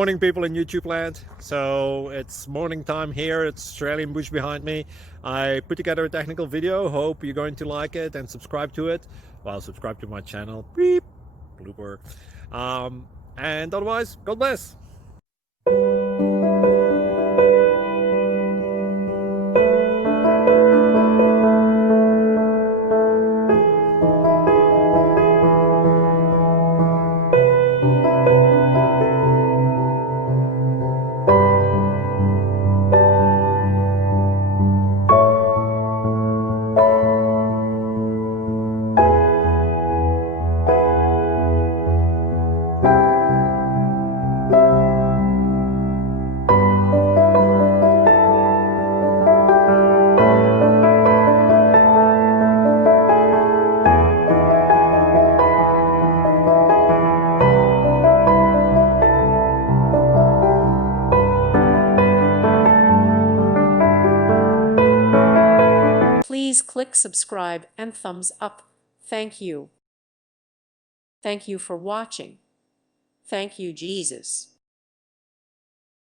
Morning, people in YouTube land. So it's morning time here. It's Australian bush behind me. I put together a technical video. Hope you're going to like it and subscribe to it. Well, subscribe to my channel. Beep. Blooper. And otherwise, God bless. Please click subscribe and thumbs up. Thank you. Thank you for watching. Thank you, Jesus.